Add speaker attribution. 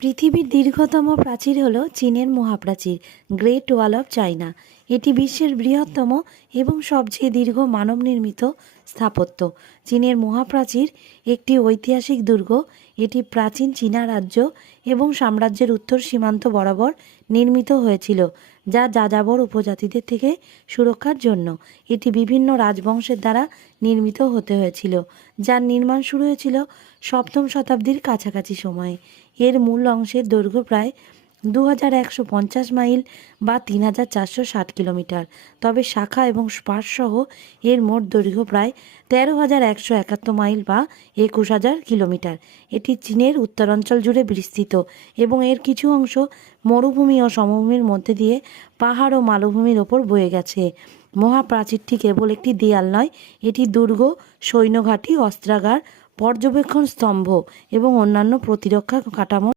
Speaker 1: পৃথিবীর দীর্ঘতম প্রাচীর হল চীনের মহাপ্রাচীর, গ্রেট ওয়াল অফ চায়না এটি বিশ্বের বৃহত্তম এবং সবচেয়ে দীর্ঘ মানব নির্মিত স্থাপত্য। চীনের মহাপ্রাচীর একটি ঐতিহাসিক দুর্গ। এটি প্রাচীন চীনা রাজ্য এবং সাম্রাজ্যের উত্তর সীমান্ত বরাবর নির্মিত হয়েছিল, যা যাযাবর উপজাতিদের থেকে সুরক্ষার জন্য এটি বিভিন্ন রাজবংশের দ্বারা নির্মিত হতে হয়েছিল, যার নির্মাণ শুরু হয়েছিল সপ্তম শতাব্দীর কাছাকাছি সময়ে। এর মূল অংশের দৈর্ঘ্য প্রায় দু হাজার একশো পঞ্চাশ মাইল বা তিন হাজার চারশো ষাট কিলোমিটার। তবে শাখা এবং স্পার্শসহ এর মোট দৈর্ঘ্য প্রায় তেরো হাজার একশো একাত্তর মাইল বা একুশ হাজার কিলোমিটার। এটি চীনের উত্তরাঞ্চল জুড়ে বিস্তৃত এবং এর কিছু অংশ মরুভূমি ও সমভূমির মধ্যে দিয়ে পাহাড় ও মালভূমির ওপর বয়ে গেছে। মহাপ্রাচীরটি কেবল একটি দেয়াল নয়, এটি দুর্গ, সৈন্যঘাঁটি, অস্ত্রাগার, পর্যবেক্ষণ স্তম্ভ এবং অন্যান্য প্রতিরক্ষা কাঠামো